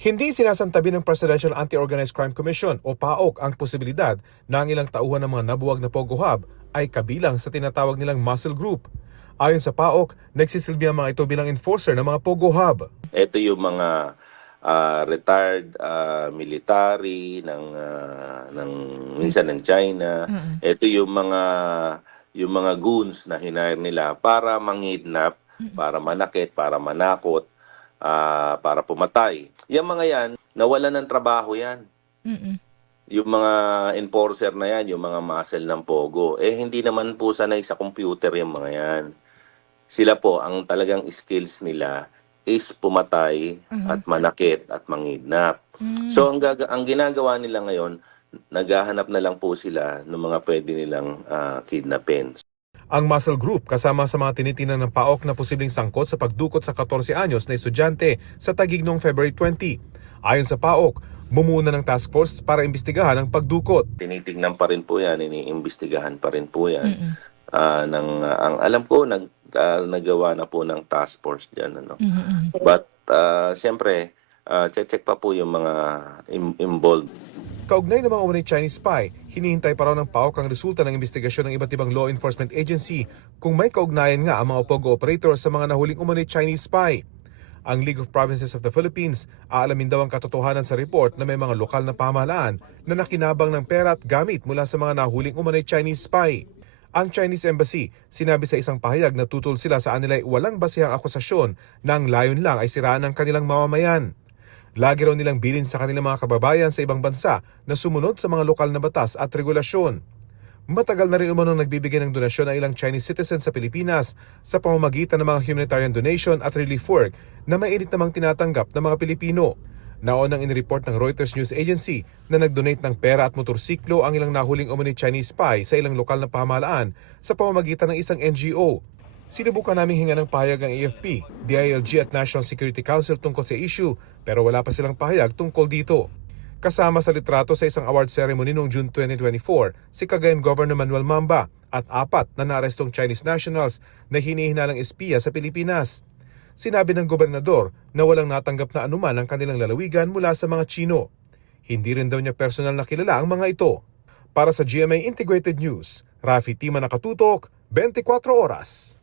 Hindi sinasantabi ng Presidential Anti-Organized Crime Commission o PAOC ang posibilidad na ang ilang tauhan ng mga nabuwag na Pogo Hub ay kabilang sa tinatawag nilang muscle group. Ayon sa PAOC, nagsisilbi ang mga ito bilang enforcer ng mga Pogo Hub. Ito yung mga retired military ng minsan ng China. Ito yung mga goons na hinire nila para mangidnap, para manakit, para manakot, para pumatay. Yung mga yan, nawalan ng trabaho yan. Yung mga enforcer na yan, yung mga muscle ng Pogo, hindi naman po sanay sa computer yung mga yan. Sila po, ang talagang skills nila is pumatay at manakit at mangidnap. So ang ginagawa nila ngayon, naghahanap na lang po sila ng mga pwede nilang kidnapin. Ang muscle group kasama sa mga tinitinan ng PAOC na posibleng sangkot sa pagdukot sa 14 anyos na estudyante sa Taguig noong February 20. Ayon sa PAOC, bumuna ng task force para imbestigahan ang pagdukot. Tinitignan pa rin po yan, iniimbestigahan pa rin po yan. Ang alam ko, nagawa na po ng task force dyan. Ano? But siyempre, check pa po yung mga involved. Kaugnay ng mga umunay Chinese spy, hinihintay pa raw ng PAOC ang resulta ng investigasyon ng iba't ibang law enforcement agency kung may kaugnayan nga ang mga Pogo operator sa mga nahuling umunay Chinese spy. Ang League of Provinces of the Philippines aalamin daw ang katotohanan sa report na may mga lokal na pamahalaan na nakinabang ng pera at gamit mula sa mga nahuling umunay Chinese spy. Ang Chinese Embassy sinabi sa isang pahayag na tutol sila sa anilay walang basihang akusasyon na ang layon lang ay siraan ng kanilang mamamayan. Lagi raw nilang bilin sa kanilang mga kababayan sa ibang bansa na sumunod sa mga lokal na batas at regulasyon. Matagal na rin umanong nagbibigay ng donasyon ang ilang Chinese citizens sa Pilipinas sa pamamagitan ng mga humanitarian donation at relief work na mainit namang tinatanggap ng mga Pilipino. Naon ang inireport ng Reuters News Agency na nagdonate ng pera at motorsiklo ang ilang nahuling umunay Chinese spy sa ilang lokal na pamahalaan sa pamamagitan ng isang NGO. Sinubukan naming hinga ng pahayag ang AFP, DILG at National Security Council tungkol sa issue pero wala pa silang pahayag tungkol dito. Kasama sa litrato sa isang award ceremony noong June 2024 si Cagayan Governor Manuel Mamba at 4 na naarestong Chinese nationals na hinihinalang espiya sa Pilipinas. Sinabi ng gobernador na walang natanggap na anuman ang kanilang lalawigan mula sa mga Chino. Hindi rin daw niya personal na kilala ang mga ito. Para sa GMA Integrated News, Rafi Tima Nakatutok, 24 Oras.